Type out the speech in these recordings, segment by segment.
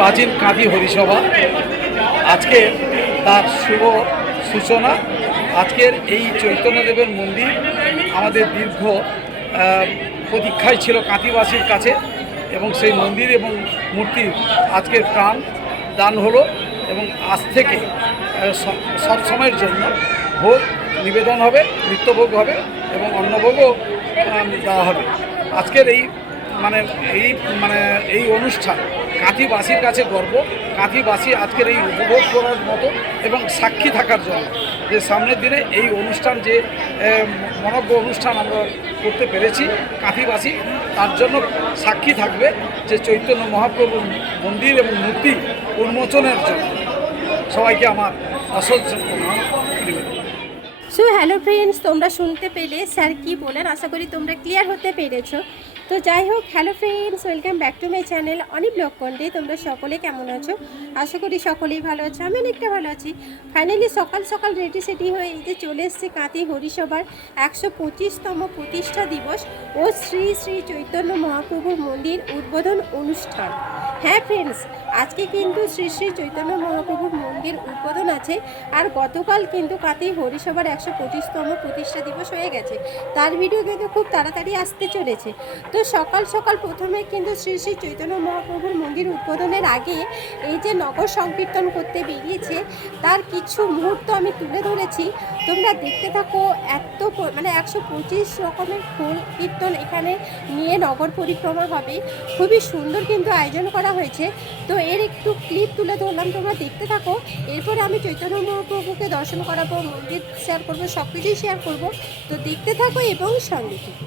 প্রাচীন কাঁথি হরিসভা। আজকে তার শুভ সূচনা। আজকের এই চৈতন্যদেবের মন্দির আমাদের দীর্ঘ প্রতীক্ষায় ছিল কাঁথিবাসীর কাছে এবং সেই মন্দির এবং মূর্তির আজকের প্রাণ দান হলো এবং আজ থেকে সব সময়ের জন্য ভোগ নিবেদন হবে, নিত্যভোগ হবে এবং অন্নভোগও দেওয়া হবে। আজকের এই মানে এই মানে এই অনুষ্ঠান কাঁথিবাসীর কাছে গর্ব। কাঁথিবাসী আজকের এই উপভোগ করার মতো এবং সাক্ষী থাকার জন্য যে সামনের দিনে এই অনুষ্ঠান যে মনজ্ঞ অনুষ্ঠান আমরা করতে পেরেছি কাঁথিবাসী তার জন্য সাক্ষী থাকবে যে চৈতন্য মহাপ্রভুর মন্দির এবং মূর্তি উন্মোচনের জন্য। সবাইকে আমার অসহ্য প্রণাম সো হ্যালো ফ্রেন্ডস তোমরা শুনতে পেলে স্যার কি বলেন? আশা করি তোমরা ক্লিয়ার হতে পেরেছ। তো যাই হোক hello friends welcome back to my channel অনেক ব্লগ কন্টে তোমরা সকলে কেমন আছো? আশা করি সকলেই ভালো আছো, আমি অনেকটা ভালো আছি। ফাইনালি সকাল সকাল রেডি সেডি হয়ে এই যে চলে এসছে কাঁতি হরিসভার একশো পঁচিশতম প্রতিষ্ঠা দিবস ও শ্রী শ্রী চৈতন্য মহাপ্রভুর মন্দির উদ্বোধন অনুষ্ঠান। হ্যাঁ ফ্রেন্ডস আজকে কিন্তু শ্রী শ্রী চৈতন্য মহাপ্রভুর মন্দির উদ্বোধন আছে আর গতকাল কিন্তু কাতি হরিসভার একশো পঁচিশতম প্রতিষ্ঠা দিবস হয়ে গেছে। তার ভিডিও কিন্তু খুব তাড়াতাড়ি আসতে চলেছে। তো সকাল সকাল প্রথমে কিন্তু শ্রী শ্রী চৈতন্য মহাপ্রভুর মন্দির উদ্বোধনের আগে এই যে নগর সংকীর্তন করতে বেরিয়েছে, তার কিছু মুহূর্ত আমি তুলে ধরেছি। তোমরা দেখতে থাকো, এত মানে একশো পঁচিশ রকমের ফুল কীর্তন এখানে নিয়ে নগর পরিক্রমা হবে। খুবই সুন্দর কিন্তু আয়োজন করা হয়েছে। তো এর একটু ক্লিপ তুলে ধরলাম, তোমরা দেখতে থাকো। এরপরে আমি চৈতন্য মহাপ্রভুকে দর্শন করাবো, মন্দির শেয়ার করব সব কিছুই শেয়ার করব। তো দেখতে থাকো এবং সঙ্গে থেকো।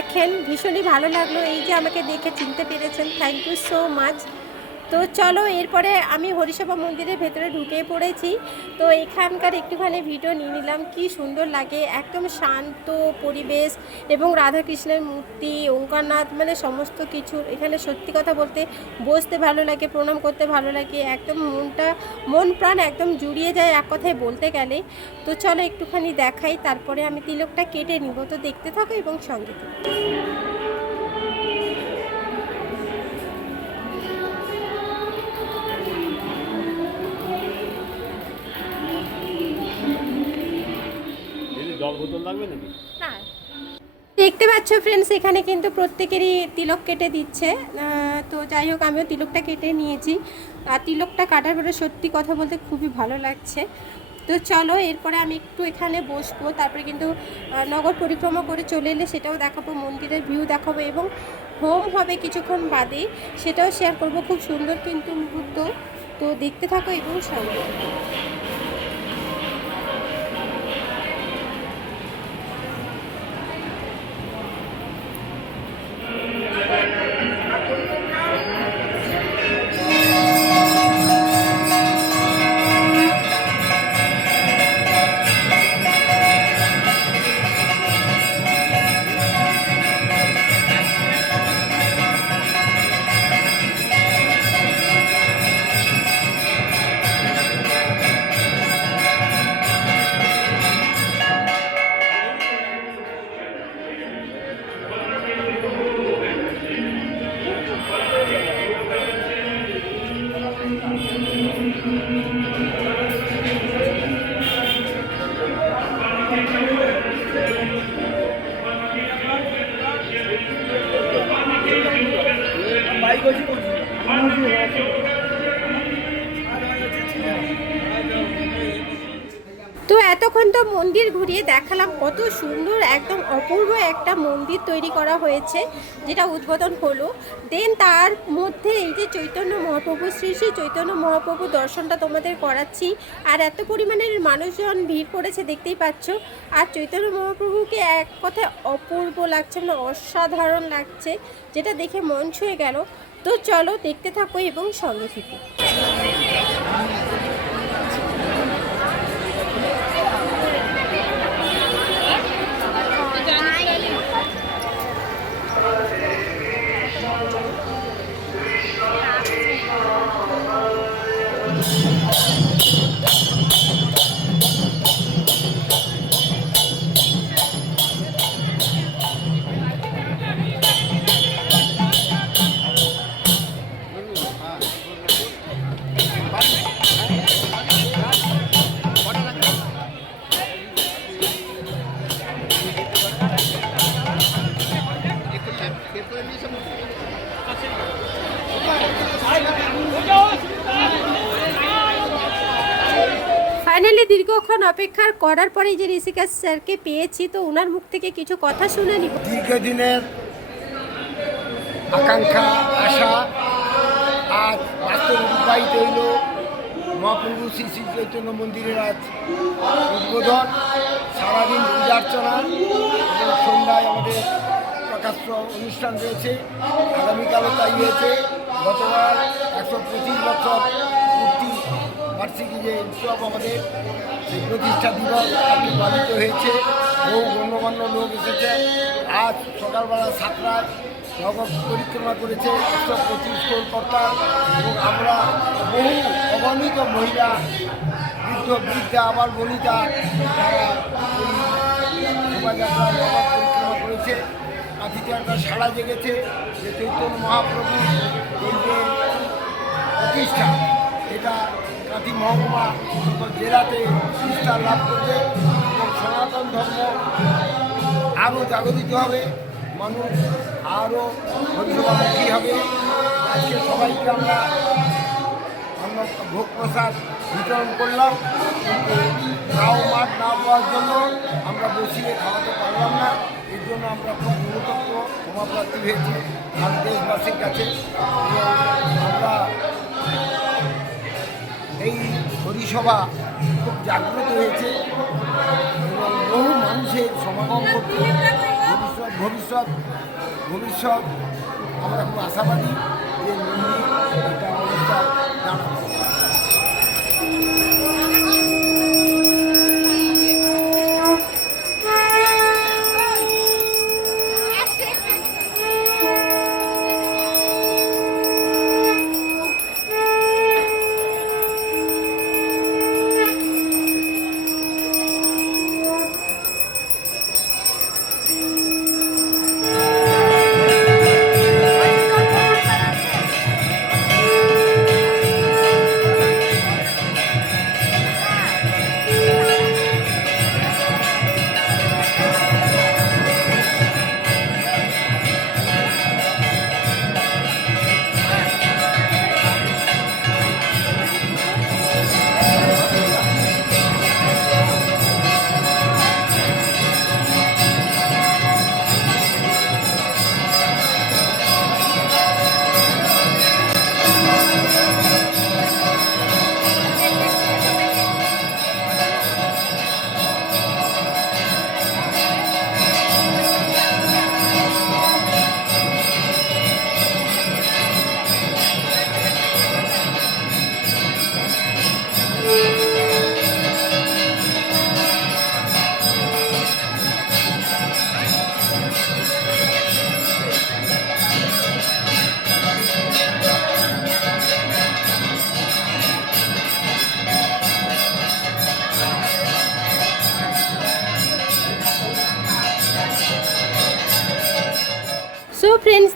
দেখেন ভীষণই ভালো লাগল। এই যে আমাকে দেখে চিনতে পেরেছেন। থ্যাংক ইউ সো মাচ তো চলো এরপরে আমি হরিসভা মন্দিরের ভেতরে ঢুকে পড়েছি। তো এখানকার একটুখানি ভিডিও নিয়ে নিলাম, কি সুন্দর লাগে। একদম শান্ত পরিবেশ এবং রাধাকৃষ্ণের মূর্তি, ওঙ্কারনাথ মানে সমস্ত কিছু। এখানে সত্যি কথা বলতে বসতে ভালো লাগে, প্রণাম করতে ভালো লাগে। একদম মনটা, মন প্রাণ একদম জুড়িয়ে যায় এক কথায় বলতে গেলে। তো চলো একটুখানি দেখাই, তারপরে আমি তিলকটা কেটে নিব। তো দেখতে থাকো এবং সঙ্গে থাকো। বোতল লাগবে নাকি? দেখতে পাচ্ছ ফ্রেন্ডস এখানে কিন্তু প্রত্যেকেরই তিলক কেটে দিচ্ছে। তো যাই হোক আমিও তিলকটা কেটে নিয়েছি। আর তিলকটা কাটার পরে সত্যি কথা বলতে খুবই ভালো লাগছে। তো চলো এরপরে আমি একটু এখানে বসবো। তারপরে কিন্তু নগর পরিক্রমা করে চলে এলে সেটাও দেখাবো মন্দিরের ভিউ দেখাবো এবং হোম হবে কিছুক্ষণ বাদে সেটাও শেয়ার করব। খুব সুন্দর কিন্তু মুহূর্ত। তো দেখতে থাকো এবং সঙ্গে কত সুন্দর, একদম অপূর্ব একটা মন্দির তৈরি করা হয়েছে, যেটা উদ্বোধন হলো। দেন তার মধ্যে এই যে চৈতন্য মহাপ্রভু, শ্রী শ্রী চৈতন্য মহাপ্রভু দর্শনটা তোমাদের করাচ্ছি। আর এত পরিমাণের মানুষজন ভিড় করেছে, দেখতেই পাচ্ছ। আর চৈতন্য মহাপ্রভুকে এক কথায় অপূর্ব লাগছে মানে অসাধারণ লাগছে, যেটা দেখে মন ছুঁয়ে গেল। তো চলো দেখতে থাকো এবং সঙ্গে থেকে। অপেক্ষার করার পরে যে ঋষিকাশ স্যারকে পেয়েছি, তো ওনার মুখ থেকে কিছু কথা শুনে নিব। দীর্ঘদিনের আকাঙ্ক্ষা, আশা, আজ বাস্তব রূপায়িত হইল মহাপ্রভু শ্রী শ্রী চৈতন্য মন্দিরের আজ উদ্বোধন। সারাদিন পূজা অর্চনা এবং সন্ধ্যায় আমাদের প্রকাশ্য অনুষ্ঠান রয়েছে। আগামীকালও তাই হয়েছে। গতবার একশো পঁচিশ বছর বার্ষিকী যে উৎসব আমাদের, সেই প্রতিষ্ঠা দিবস পালিত হয়েছে। বহু গণ্যমান্য লোক এসেছে। আজ সকালবেলা সাতটায় নগর পরিক্রমা করেছে একশো পঁচিশ কর্তা এবং আমরা বহু অগণিত মহিলা, বৃদ্ধ, বৃদ্ধা, আবার বনিতা তারা শোভাযাত্রা পরিক্রমা করেছে কাঁথিতে একটা সাড়া জেগেছে যে চৈতন্য মহাপ্রভু এই যে প্রতিষ্ঠা, এটা কাঁথি মহকুমা জেলাতে বিস্তার লাভ করবে এবং সনাতন ধর্ম আরও জাগরিত হবে, মানুষ আরও হরিসভামুখী হবে, আজকে সবাইকে আমরা ভোগ প্রসাদ বিতরণ করলাম। কিন্তু তাও পাওয়ার জন্য আমরা বসিয়ে খাওয়াতে পারলাম না। এর জন্য আমরা খুব অনুতপ্ত ক্ষমাপ্রার্থী হয়েছি আর দেশবাসীর কাছে। আমরা এই হরিসভা খুব জাগ্রত হয়েছে এবং বহু মানুষের সমাগম করতে ভবিষ্যৎ ভবিষ্যৎ ভবিষ্যৎ। আমরা খুব আশাবাদী যে মন্দির এটা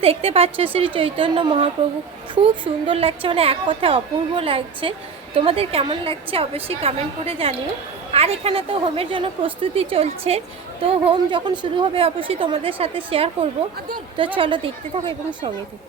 দেখতে পাচ্ছ শ্রী চৈতন্য মহাপ্রভু। খুব সুন্দর লাগছে মানে এক কথায় অপূর্ব লাগছে। তোমাদের কেমন লাগছে অবশ্যই কমেন্ট করে জানিও। আর এখানে তো হোমের জন্য প্রস্তুতি চলছে। তো হোম যখন শুরু হবে, অবশ্যই তোমাদের সাথে শেয়ার করব। তো চলো দেখতে থাকো এবং সঙ্গে থাকো।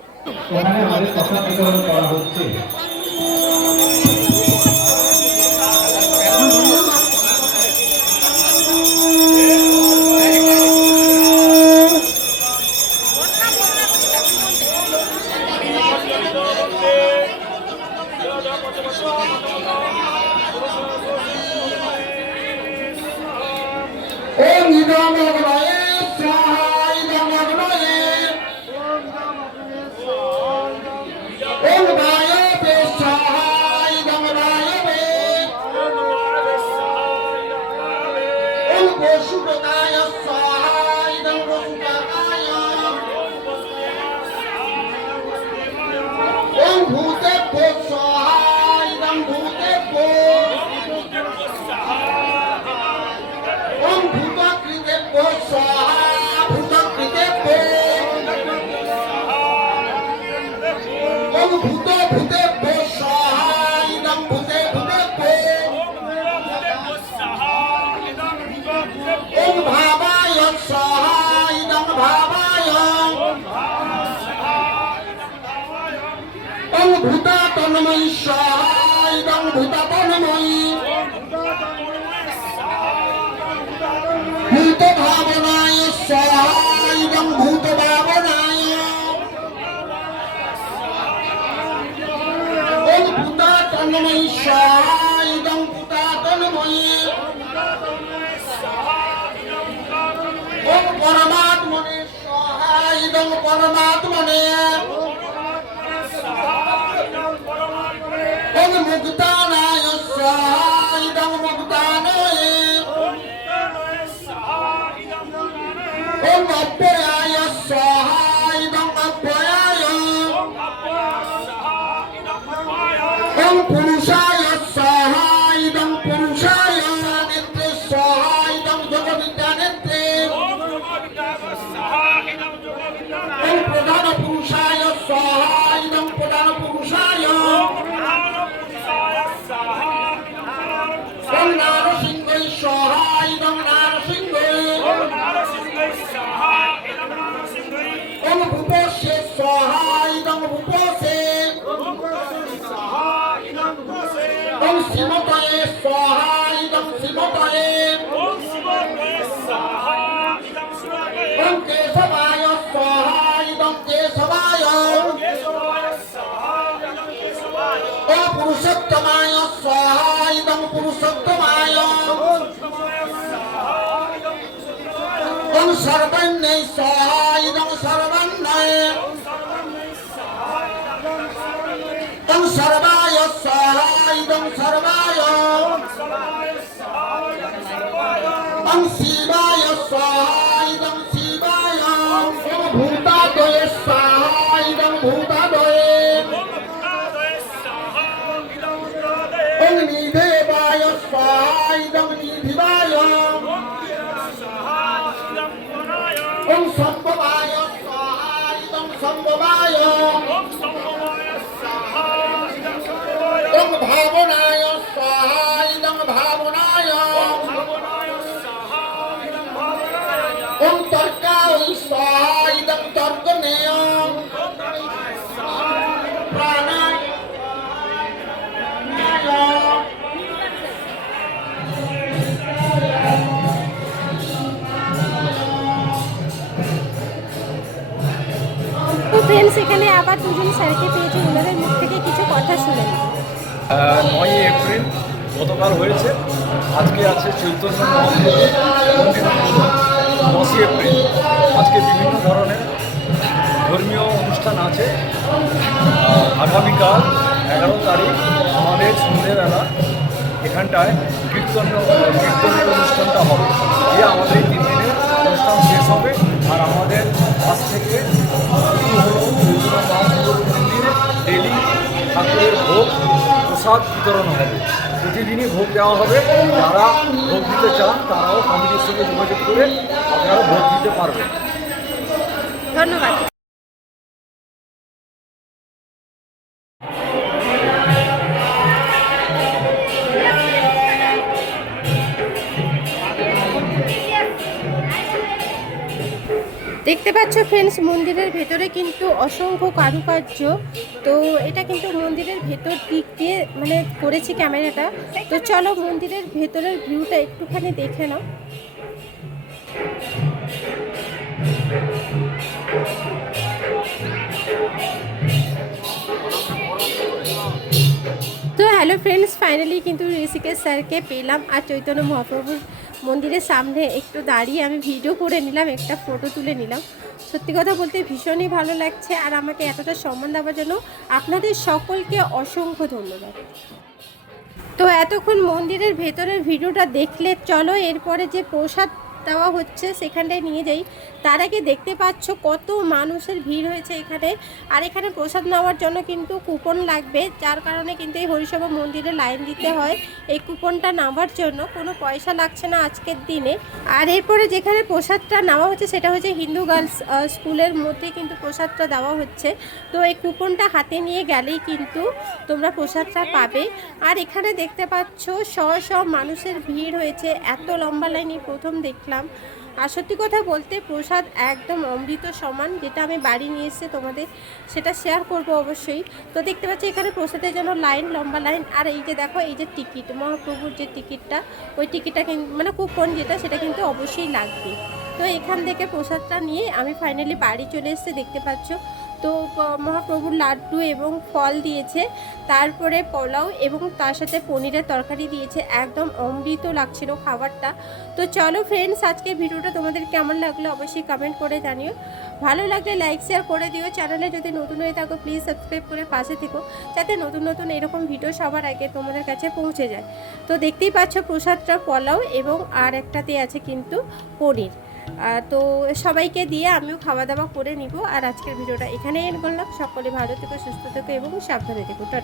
ভূতাতন্ময়ী স্বাহা ইদম ভূতাতন্ময়ী ভূত ভাবনায় স্বাহা ইদম ভূত ভাবনায় ওম ভূতাতন্ময়ী স্বাহা ইদম ভূতাতন্ময়ী ওম পরমাত্মনে ইদম পরমাত্মনে مقتانا الشهائد مقتانا ربنا يا পুরুষোত্তমায় ওম সর্বণ্যৈ সহায়ং সর্বণ্যয় ওম সর্বায় সহায়ং সর্বায়। এখানে আবার দুজন স্যারকে পেয়েছি, ওনাদের মুখ থেকে কিছু কথা শুনে। নয়ই এপ্রিল গতকাল হয়েছে। আজকে আছে চৈতন্য দশই এপ্রিল। আজকে বিভিন্ন ধরনের ধর্মীয় অনুষ্ঠান আছে। আগামীকাল এগারো তারিখ, আমাদের সন্ধ্যেবেলা এখানটায় কীর্তন কীর্তনের অনুষ্ঠানটা হবে। দিয়ে আমাদের এই তিন দিনের অনুষ্ঠান শেষ হবে। আর আমাদের আজ থেকে শুরু হলো ঠাকুরের ভোগ প্রসাদ বিতরণ হবে। প্রতিদিনই ভোগ দেওয়া হবে। যারা ভোগ দিতে চান, তারাও কমিটির সঙ্গে যোগাযোগ করে আপনারা ভোগ দিতে পারবেন। ধন্যবাদ। দেখতে পাচ্ছ ফ্রেন্ডস মন্দিরের ভেতরে কিন্তু অসংখ্য কারুকার্য। তো এটা কিন্তু মন্দিরের ভেতর দিক দিয়ে মানে করেছি ক্যামেরাটা। তো চলো মন্দিরের ভেতরের ভিউটা একটুখানি দেখে নাও। তো হ্যালো ফ্রেন্ডস ফাইনালি কিন্তু ঋষিকেশ স্যারকে পেলাম আর চৈতন্য মহাপ্রভুর মন্দিরের সামনে একটু দাঁড়িয়ে আমি ভিডিও করে নিলাম, একটা ফটো তুলে নিলাম। সত্যি কথা বলতে ভীষণই ভালো লাগছে আর আমাকে এতটা সম্মান দেওয়ার জন্য আপনাদের সকলকে অসংখ্য ধন্যবাদ। তো এতক্ষণ মন্দিরের ভেতরের ভিডিওটা দেখলে চলো, এরপরে যে প্রসাদ দেওয়া হচ্ছে, সেখানটায় নিয়ে যাই। তার আগে দেখতে পাচ্ছ কত মানুষের ভিড় হয়েছে এখানে। আর এখানে প্রসাদ নেওয়ার জন্য কিন্তু কুপন লাগবে, যার কারণে কিন্তু এই হরিসভা মন্দিরে লাইন দিতে হয় এই কুপনটা নেওয়ার জন্য। কোনো পয়সা লাগছে না আজকের দিনে। আর এরপরে যেখানে প্রসাদটা নেওয়া হচ্ছে, সেটা হচ্ছে হিন্দু গার্লস স্কুলের মধ্যে কিন্তু প্রসাদটা দেওয়া হচ্ছে। তো এই কুপনটা হাতে নিয়ে গেলেই কিন্তু তোমরা প্রসাদটা পাবে। আর এখানে দেখতে পাচ্ছ, শ শ মানুষের ভিড় হয়েছে। এত লম্বা লাইনই প্রথম দেখলাম। আর সত্যি কথা বলতে প্রসাদ একদম অমৃত সমান, যেটা আমি বাড়ি নিয়ে এসে তোমাদের সেটা শেয়ার করব অবশ্যই। তো দেখতে পাচ্ছি এখানে প্রসাদের জন্য লাইন লম্বা লাইন আর এই যে দেখো, এই যে টিকিট মহাপ্রভুর যে টিকিটটা ওই টিকিটটা মানে কুপন যেটা, সেটা কিন্তু অবশ্যই লাগবে। তো এখান থেকে প্রসাদটা নিয়ে আমি ফাইনালি বাড়ি চলে এসেছি, দেখতে পাচ্ছ। তো মহাপ্রভুর লাড্ডু এবং ফল দিয়েছে, তারপরে পোলাও এবং তার সাথে পনিরের তরকারি দিয়েছে। একদম অমৃত লাগছিল খাবারটা। তো চলো ফ্রেন্ডস আজকে ভিডিওটা তোমাদের কেমন লাগল অবশ্যই কমেন্ট করে জানিও। ভালো লাগলে লাইক শেয়ার করে দিও। চ্যানেলে যদি নতুন হয়ে থাকো প্লিজ সাবস্ক্রাইব করে পাশে থেকো, যাতে নতুন নতুন এরকম ভিডিও সবার আগে তোমাদের কাছে পৌঁছে যায়। তো দেখতেই পাচ্ছ প্রসাদটা পোলাও এবং আর একটাতে আছে কিন্তু পনির। তো সবাইকে দিয়ে আমিও খাওয়া দাওয়া করে নিব। আর আজকের ভিডিওটা এখানেই এন্ড করলাম। সকলে ভালো থেকো, সুস্থ থেকো এবং সাবধানে থেকো। টাটা।